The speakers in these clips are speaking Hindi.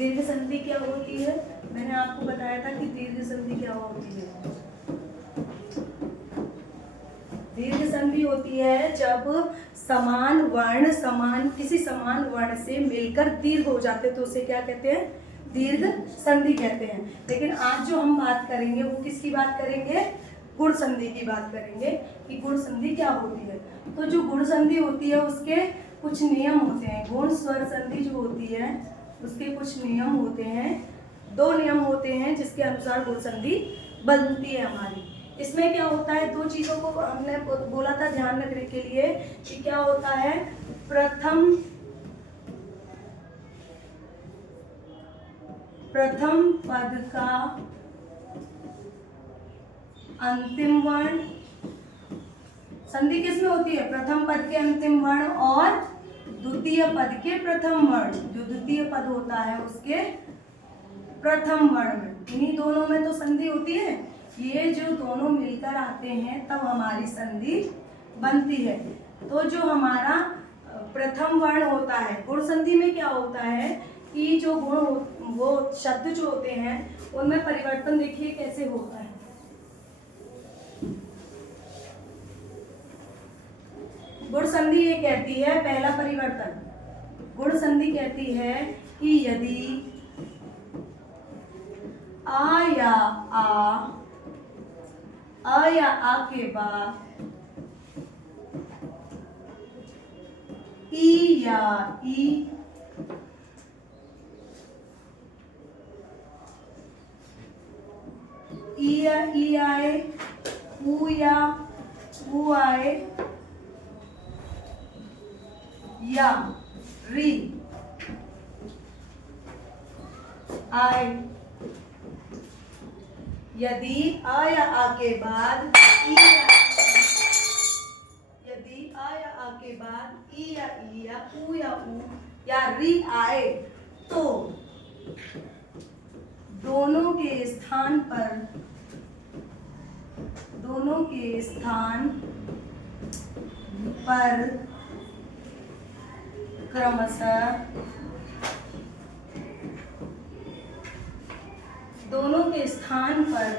दीर्घ संधि क्या होती है? मैंने आपको बताया था कि दीर्घ संधि क्या होती है। दीर्घ संधि होती है जब समान वर्ण किसी समान वर्ण से मिलकर दीर्घ हो जाते तो उसे क्या कहते हैं? दीर्घ संधि कहते हैं। लेकिन आज जो हम बात करेंगे वो किसकी बात करेंगे? गुण संधि की बात करेंगे कि गुण संधि क्या होती है। तो जो गुण संधि होती है उसके कुछ नियम होते हैं। गुण स्वर संधि जो होती है उसके कुछ नियम होते हैं। 2 नियम होते हैं जिसके अनुसार गुण संधि बनती है हमारी। इसमें क्या होता है, 2 चीजों को हमने बोला था ध्यान रखने के लिए कि क्या होता है। प्रथम पद का अंतिम वर्ण, संधि किसमें होती है? प्रथम पद के अंतिम वर्ण और द्वितीय पद के प्रथम वर्ण। जो द्वितीय पद होता है उसके प्रथम वर्ण में, इन्हीं दोनों में तो संधि होती है। ये जो दोनों मिलकर आते हैं तब हमारी संधि बनती है। तो जो हमारा प्रथम वर्ण होता है, गुण संधि में क्या होता है कि जो गुण वो शब्द जो होते हैं उनमें परिवर्तन देखिए कैसे होता है। गुण संधि ये कहती है, पहला परिवर्तन, गुण संधि कहती है कि यदि आ या आ के बाद ई या ई आए, ऊ या ऊ आए या री आए। यदि आ या आ के बाद ई या ऊ या री आए तो दोनों के स्थान पर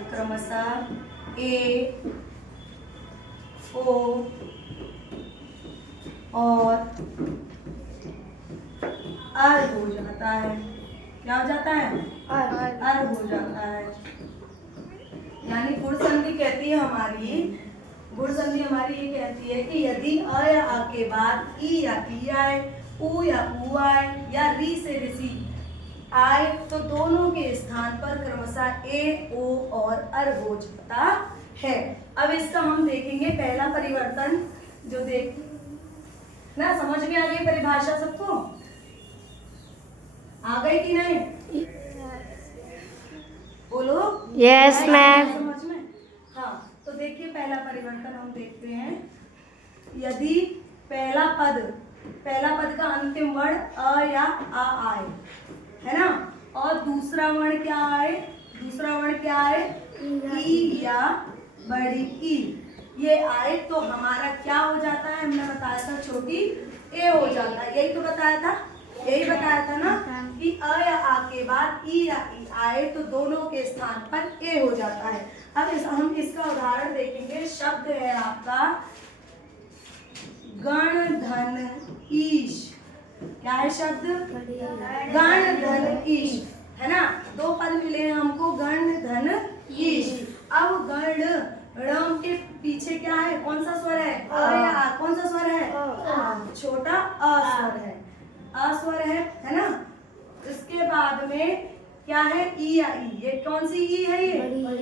क्रमशः ए, ओ और अर हो जाता है। क्या हो जाता है? अर हो जाता है। यानी गुण संधि कहती है हमारी, गुण संधि हमारी ये कहती है कि यदि अ या आ के बाद ई या ई आए, ऊ या ऊ आए या री से ऋषि आए तो दोनों के स्थान पर क्रमशः ए, ओ और अर हो जाता है। अब इसका हम देखेंगे पहला परिवर्तन जो देख ना, समझ में आ गई परिभाषा सबको? आ गई कि नहीं? बोलो। Yes ma'am. समझ में? हाँ, तो देखिए पहला परिवर्तन हम देखते हैं। यदि पहला पद का अंतिम वर्ण अ या आ आए, है ना, और दूसरा वर्ण क्या आए? ई या बड़ी ई ये आए तो हमारा क्या हो जाता है? हमने बताया था छोटी ए हो जाता है। यही बताया था ना कि अ या आ के बाद ई या ई आए तो दोनों के स्थान पर ए हो जाता है। अब हम इसका उदाहरण देखेंगे। शब्द है आपका गण धन ईश। क्या है शब्द? गण धन ईश, है ना। 2 पद मिले हैं हमको, गण धन ईश। अब गण ण के पीछे क्या है? कौन सा स्वर है? अ या आ? कौन सा स्वर है? छोटा अ स्वर है, अस्वर है ना। इसके बाद में क्या है? ई या ई। ये कौन सी ई है? ये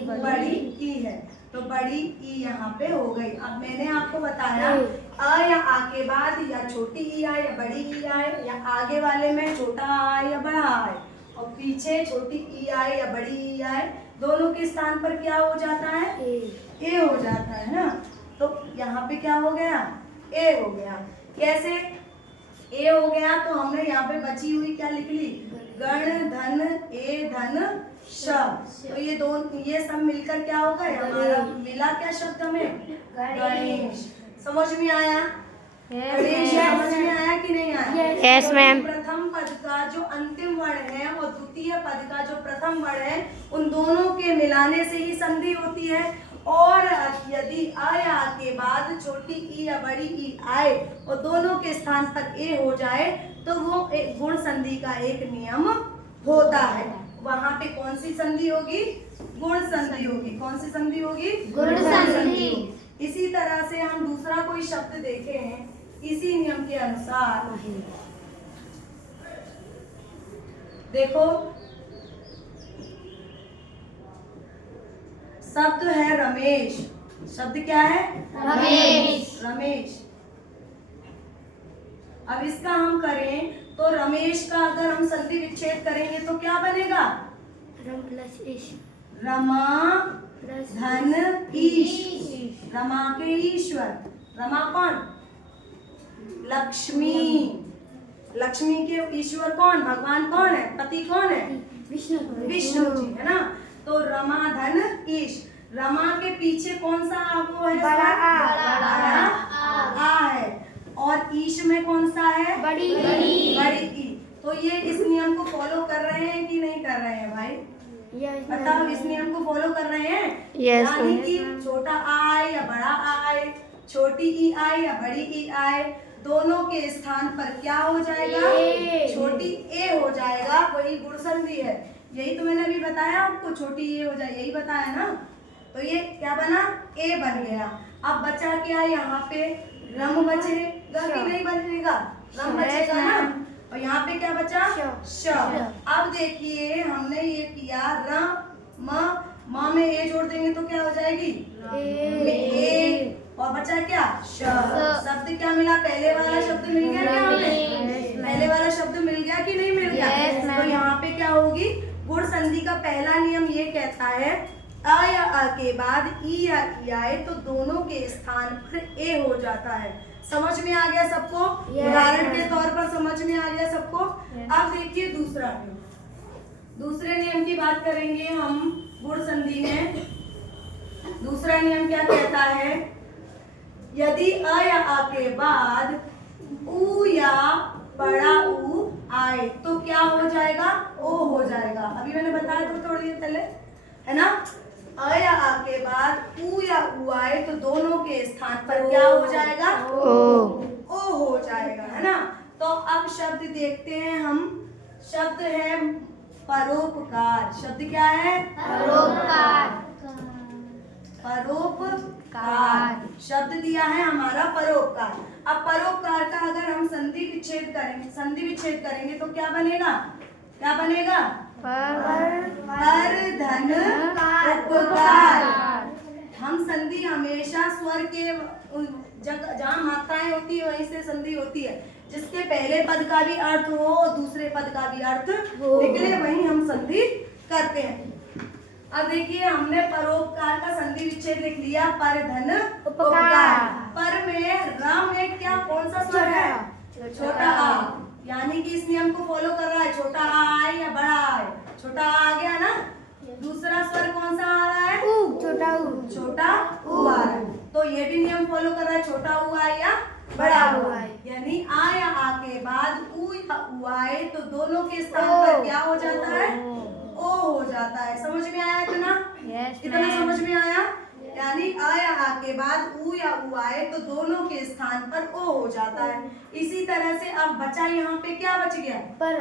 बड़ी ई है। तो बड़ी ई यहाँ पे हो गई। अब मैंने आपको बताया अ या आ के बाद या छोटी ई आए या बड़ी ई आए, या आगे वाले में छोटा आए या बड़ा आए, और पीछे छोटी ई आए या बड़ी ई आए, दोनों के स्थान पर क्या हो जाता है? ए हो जाता है ना। तो यहाँ पे क्या हो गया? ए हो गया। कैसे ए हो गया? तो हमने यहाँ पे बची हुई क्या लिख ली? गण धन ए धन श। तो ये सब मिलकर क्या होगा? हमारा मिला क्या शब्द हमें? गणेश। समझ में आया? गणेश समझ में आया कि नहीं आया? Yes ma'am. प्रथम पद का जो अंतिम वर्ण है और द्वितीय पद का जो प्रथम वर्ण है उन दोनों के मिलाने से ही संधि होती है। और यदि अ या आ के बाद छोटी ई या बड़ी ई आए और दोनों के स्थान पर ए हो जाए तो वो एक गुण संधि का एक नियम होता है। वहां पे कौन सी संधि होगी? गुण संधि होगी। कौन सी संधि होगी? गुण संधि। इसी तरह से हम दूसरा कोई शब्द देखे हैं इसी नियम के अनुसार। देखो शब्द है रमेश। शब्द क्या है? रमेश। रमेश। अब इसका हम करें तो रमेश का अगर हम संधि विच्छेद करेंगे तो क्या बनेगा? रम प्लस ईश। रमा प्लस धन ईश। रमा के ईश्वर। रमा कौन? लक्ष्मी। लक्ष्मी के ईश्वर कौन? भगवान कौन है? पति कौन है? विष्णु। विष्णु जी, है ना। तो रमा धन ईश। रमा के पीछे कौन सा वो है? बड़ा आ। बड़ा आ है। और ईश में कौन सा है? बड़ी बड़ी ई। तो ये इस नियम को फॉलो कर रहे हैं कि नहीं कर रहे हैं भाई? बताओ, इस नियम को फॉलो कर रहे हैं? Yes, यानी कि छोटा आ आए या बड़ा आ आए, छोटी ई आए या बड़ी ई आए, दोनों के स्थान पर क्या हो जाएगा? छोटी ए हो जाएगा। वही गुण संधि है। यही तो मैंने अभी बताया आपको, छोटी ए हो जाए, यही बताया ना। तो ये क्या बना? ए बन गया। अब बचा क्या? यहाँ पे रम बचेगा कि नहीं बचेगा? रम बचेगा ना। और यहाँ पे क्या बचा? श। अब देखिए हमने ये किया रम म में ए जोड़ देंगे तो क्या हो जाएगी? ए। और बचा क्या? श। शब्द क्या मिला? पहले वाला शब्द मिल गया क्या हमें? पहले वाला शब्द मिल गया कि नहीं मिल गया? तो यहाँ पे क्या होगी? गुण संधि का पहला नियम ये कहता है अ या आ के बाद ई या ई आए तो दोनों के स्थान पर ए हो जाता है। समझ में आ गया सबको? उदाहरण के तौर पर समझ में आ गया सबको? अब देखिए दूसरा नियम। दूसरे नियम की बात करेंगे हम गुण संधि में। दूसरा नियम क्या कहता है? यदि अ या आ के बाद उ या बड़ा उ आए तो क्या हो जाएगा? ओ हो जाएगा। अभी मैंने बताया तो थोड़ी देर पहले, है ना। अ या आ के बाद उ या उ आए तो दोनों के स्थान पर क्या हो जाएगा? ओ हो जाएगा, है ना। तो अब शब्द देखते हैं हम। शब्द है परोपकार। शब्द क्या है? परोपकार। परोपकार शब्द दिया है हमारा परोपकार। अब परोपकार का अगर हम संधि विच्छेद करेंगे तो क्या बनेगा? क्या बनेगा? पर धन उपकार। हम संधि हमेशा स्वर के जगह जहाँ मात्राएं होती है वहीं से संधि होती है। जिसके पहले पद का भी अर्थ हो और दूसरे पद का भी अर्थ निकले वहीं हम संधि करते हैं। अब देखिए हमने परोपकार का संधि विच्छेद लिख लिया। पर धन उपकार। पर में र में क्या कौन सा स्वर है? छोटा आ। यानी कि इस नियम को फॉलो कर रहा है। छोटा आ आए या बड़ा आए? छोटा आ गया ना। दूसरा स्वर कौन सा आ रहा है? छोटा उ। छोटा उ आ रहा है। तो ये भी नियम फॉलो कर रहा है। छोटा उ आए या बड़ा उ आए। यानी आ या आ के बाद उ या उ आए तो दोनों के स्थान पर क्या हो जाता है? ओ हो जाता है। समझ में आया इतना? इतना समझ में आया? यानी अ या आ के बाद उ या उ आए तो दोनों के स्थान पर ओ हो जाता है। इसी तरह से अब बचा यहाँ पे क्या बच गया? पर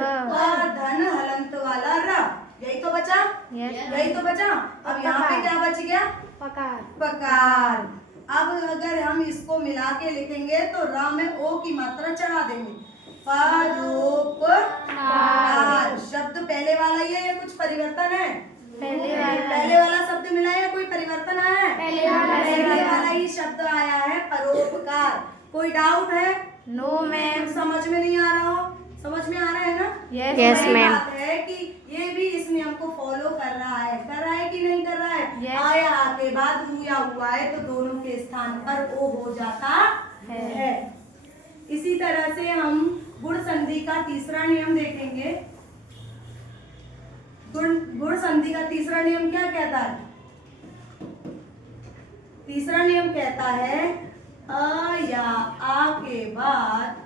धन हलंत वाला र। यही तो बचा? यही तो बचा। अब यहाँ पे क्या बच गया? पकार। अब अगर हम इसको मिला के लिखेंगे तो र में ओ की मात्रा चढ़ा देंगे। परोपकार। शब्द पहले वाला ही है या कुछ परिवर्तन है? पहले वाला शब्द मिला है या कोई परिवर्तन आया है? पहले वाला ही शब्द आया है परोपकार। कोई डाउट है? No ma'am. समझ में नहीं आ रहा हो? समझ में आ रहा है ना? Yes ma'am. बात है कि ये भी इस नियम को फॉलो कर रहा है कि नहीं कर रहा है? आ या आ के बाद उ या उ आए तो दोनों के स्थान पर ओ हो जाता है। इसी तरह से हम गुण संधि का तीसरा नियम देखेंगे। गुण संधि का तीसरा नियम क्या कहता है? तीसरा नियम कहता है अ या आ के बाद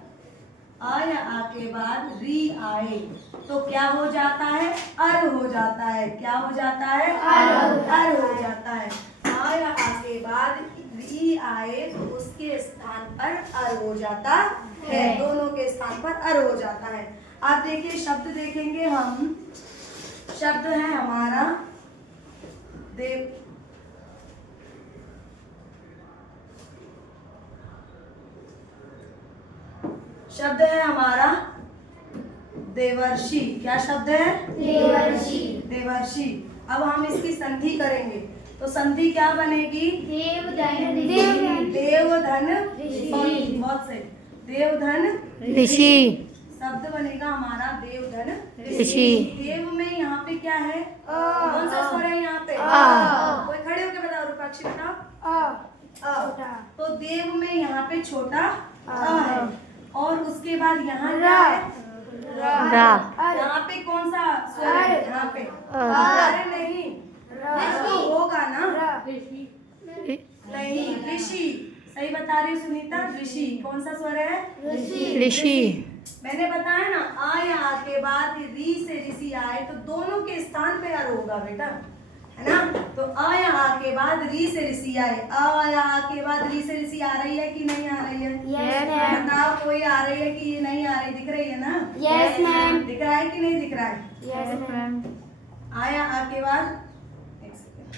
आ या आ के बाद री आए तो क्या हो जाता है? अर हो जाता है। क्या हो जाता है? अर हो जाता है। आ या आ के बाद री आए तो उसके स्थान पर अर हो जाता है। दोनों के स्थान पर अर हो जाता है। आप देखिए शब्द देखेंगे हम। शब्द है हमारा देव, शब्द है हमारा देवर्षि। क्या शब्द है? देवर्षि। देवर्षि। अब हम इसकी संधि करेंगे तो संधि क्या बनेगी? देवधन देवधन ऋषि। बहुत से देवधन ऋषि। शब्द बनेगा हमारा देवधन ऋषि। देव में यहाँ पे क्या है? कौन सा स्वर है यहाँ पे? आ। कोई खड़े होके बताओ, रूपाक्षी बताओ। अ। अ। तो देव में यहाँ पे छोटा अ है और उसके बाद यहाँ रा। क्या है? रा। यहाँ पे कौन सा स्वर है? यहाँ पे अरे नहीं, तो होगा ना? नहीं, ऋषि। सही बता रही हूँ सुनीता, ऋषि। कौन सा स्वर है? ऋषि। मैंने बताया ना, आ या आ के बाद री से ऋषि आए तो दोनों के स्थान पे अर होगा बेटा, है ना? तो आ या आ के बाद री से ऋषि आए। आ या आ के बाद री से ऋषि आ रही है कि नहीं आ रही है? Yes, ma'am. बताओ, कोई आ रही है कि ये नहीं आ रही? दिख रही है ना? Yes, ma'am. दिख रहा है कि नहीं दिख रहा है? Yes, ma'am. आया आ के बाद एक सेकंड,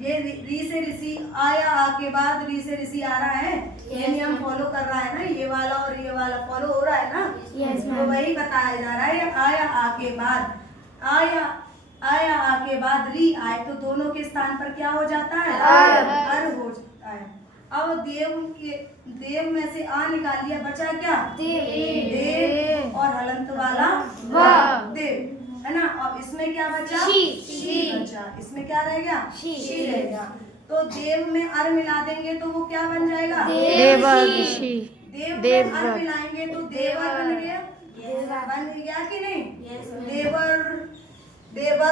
ये री से ऋषि आया आ के बाद री से ऋषि आ रहा है। ये नियम फॉलो कर रहा है ना, ये वाला और ये वाला फॉलो हो रहा है ना? Yes, तो ma'am. वही बताया जा रहा है। आया आ के बाद आया आ के बाद री आए तो दोनों के स्थान पर क्या हो जाता है? अर हो जाता है। अब देव में से आ निकाल लिया, बचा क्या? देव और हलंत वाला देव, है ना? और इसमें क्या बचा? शी बचा। इसमें क्या रह गया? शी रह गया। तो देव में अर मिला देंगे तो वो क्या बन जाएगा? देवर्षि। देव में अर मिलाएंगे तो देवर बन गया। बन गया कि नहीं? देवर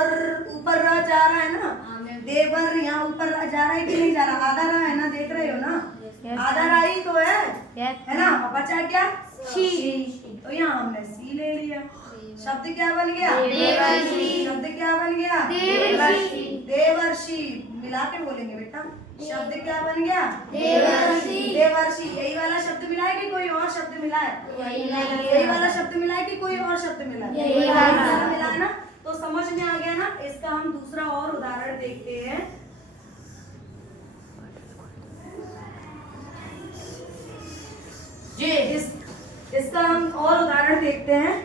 ऊपर रह जा रहा है ना? देवर यहाँ ऊपर जा रहा है कि नहीं जा रहा? आधा रहा है ना? देख रहे हो ना? आधा रहा ही तो है ना? और बचा क्या? शी। तो यहाँ हमने सी ले लिया। शब्द क्या बन गया? देवर्षि। शब्द क्या बन गया? देवर्षि। देवर्षि। मिला के बोलेंगे बेटा। शब्द क्या बन गया? देवर्षि। देवर्षि। यही वाला शब्द मिला है कि कोई और शब्द मिला है? यही वाला शब्द मिला है कि कोई और शब्द मिला है? यही वाला मिला है ना? तो समझ में आ गया ना? इसका हम दूसरा और उदाहरण देखते हैं। इसका हम और उदाहरण देखते हैं।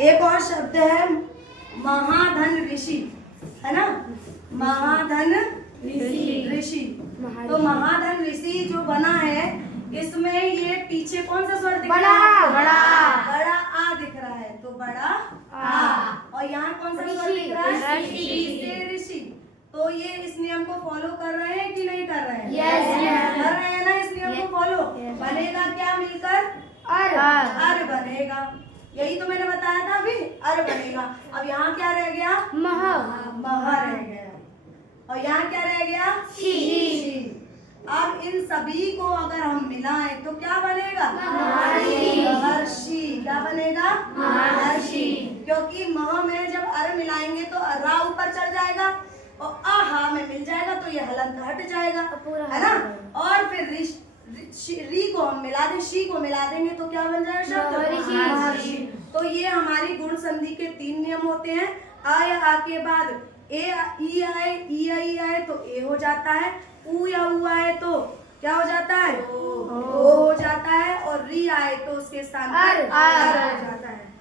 एक और शब्द है महाधन ऋषि, है ना? महाधन ऋषि। तो महाधन ऋषि जो बना है इसमें ये पीछे कौन सा स्वर दिख रहा है? बड़ा आ दिख रहा है, तो बड़ा आ। और यहाँ कौन सा स्वर दिख रहा है? ऋषि। तो ये इस नियम को फॉलो कर रहे हैं कि नहीं कर रहे हैं? Yes, ma'am. कर रहे हैं ना इस नियम को फॉलो? बनेगा क्या मिलकर? अर बनेगा। यही तो मैंने बताया था अभी, अर बनेगा। अब यहाँ क्या रह गया? महा रह गया। और यहाँ क्या रह गया? शी। अब इन सभी को अगर हम मिलाएं तो क्या बनेगा? महर्षि। क्या बनेगा? महर्षि। क्योंकि मह में जब अर मिलाएंगे तो रा ऊपर चढ़ जाएगा और आहा में मिल जाएगा तो ये हलंत हट जाएगा, है ना? और फिर री को हम मिला दें, शी को मिला देंगे तो क्या बन जाएगा शब्द? महर्षि। तो ये हमारी गुण संधि के 3 नियम होते हैं। आ या आ के बाद ई आए तो ए हो जाता है। ऊ या ऊ आए तो क्या हो जाता है? ओ हो जाता है। और री आए तो उसके स्थान पर अर हो जाता है।